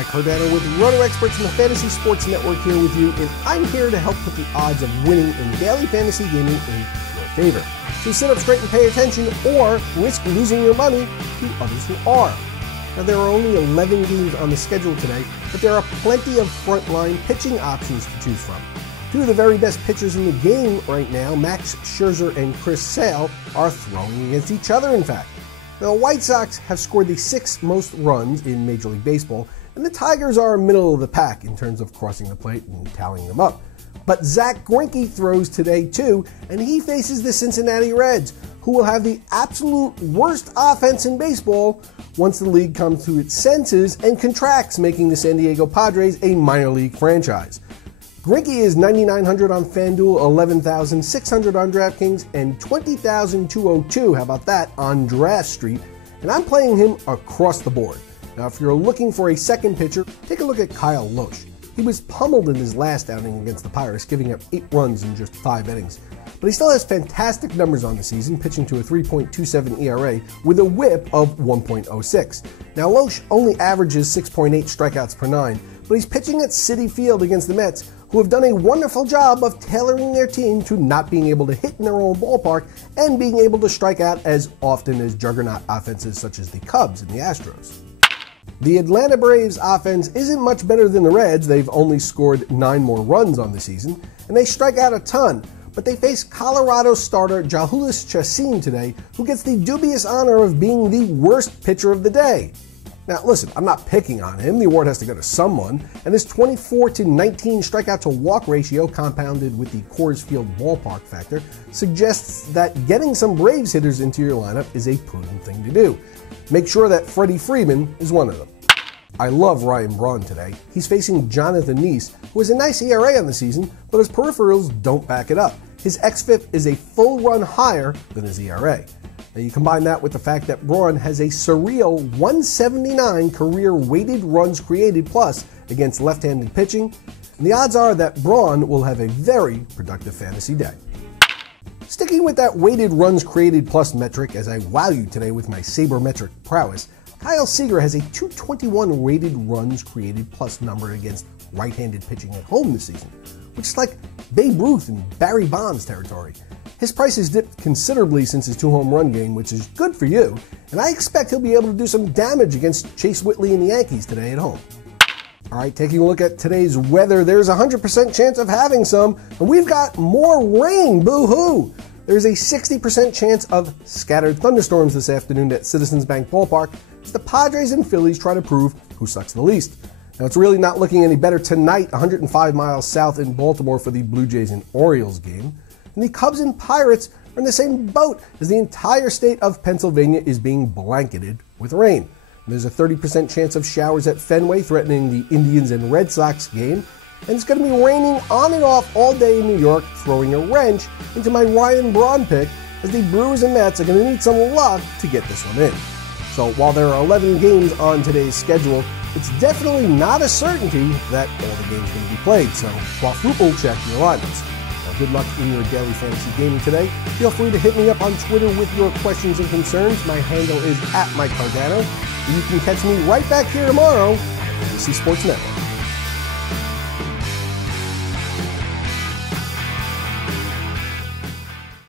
Mike Cardano with Roto Experts in the Fantasy Sports Network here with you, and I'm here to help put the odds of winning in daily fantasy gaming in your favor. So sit up straight and pay attention, or risk losing your money to others who are. Now, there are only 11 games on the schedule today, but there are plenty of frontline pitching options to choose from. Two of the very best pitchers in the game right now, Max Scherzer and Chris Sale, are throwing against each other, in fact. Now, the White Sox have scored the 6th most runs in Major League Baseball, and the Tigers are middle of the pack in terms of crossing the plate and tallying them up. But Zach Greinke throws today too, and he faces the Cincinnati Reds, who will have the absolute worst offense in baseball once the league comes to its senses and contracts, making the San Diego Padres a minor league franchise. Greinke is 9,900 on FanDuel, 11,600 on DraftKings, and 20,202, how about that, on Draft Street, and I'm playing him across the board. Now, if you're looking for a second pitcher, take a look at Kyle Lohse. He was pummeled in his last outing against the Pirates, giving up 8 runs in just 5 innings. But he still has fantastic numbers on the season, pitching to a 3.27 ERA with a whip of 1.06. Now, Lohse only averages 6.8 strikeouts per 9, but he's pitching at Citi Field against the Mets, who have done a wonderful job of tailoring their team to not being able to hit in their own ballpark and being able to strike out as often as juggernaut offenses such as the Cubs and the Astros. The Atlanta Braves offense isn't much better than the Reds. They've only scored 9 more runs on the season, and they strike out a ton. But they face Colorado starter Jhoulys Chacin today, who gets the dubious honor of being the worst pitcher of the day. Now listen, I'm not picking on him. The award has to go to someone, and his 24-19 strikeout to walk ratio, compounded with the Coors Field ballpark factor, suggests that getting some Braves hitters into your lineup is a prudent thing to do. Make sure that Freddie Freeman is one of them. I love Ryan Braun today. He's facing Jonathan Neese, who has a nice ERA on the season, but his peripherals don't back it up. His xFIP is a full run higher than his ERA. Now you combine that with the fact that Braun has a surreal 179 career weighted runs created plus against left-handed pitching, and the odds are that Braun will have a very productive fantasy day. Sticking with that weighted runs created plus metric as I wow you today with my sabermetric prowess, Kyle Seager has a 221 weighted runs created plus number against right-handed pitching at home this season, which is like Babe Ruth and Barry Bonds territory. His price has dipped considerably since his 2 home run game, which is good for you, and I expect he'll be able to do some damage against Chase Whitley and the Yankees today at home. All right, taking a look at today's weather, there's a 100% chance of having some, and we've got more rain, boo-hoo! There's a 60% chance of scattered thunderstorms this afternoon at Citizens Bank Ballpark as the Padres and Phillies try to prove who sucks the least. Now, it's really not looking any better tonight, 105 miles south in Baltimore for the Blue Jays and Orioles game. And the Cubs and Pirates are in the same boat as the entire state of Pennsylvania is being blanketed with rain. And there's a 30% chance of showers at Fenway threatening the Indians and Red Sox game. And it's going to be raining on and off all day in New York, throwing a wrench into my Ryan Braun pick as the Brewers and Mets are going to need some luck to get this one in. So while there are 11 games on today's schedule, it's definitely not a certainty that all the games are going to be played. So quadruple check your lineups. Good luck in your daily fantasy gaming today. Feel free to hit me up on Twitter with your questions and concerns. My handle is @MikeCardano. And you can catch me right back here tomorrow on the Fantasy Sports Network.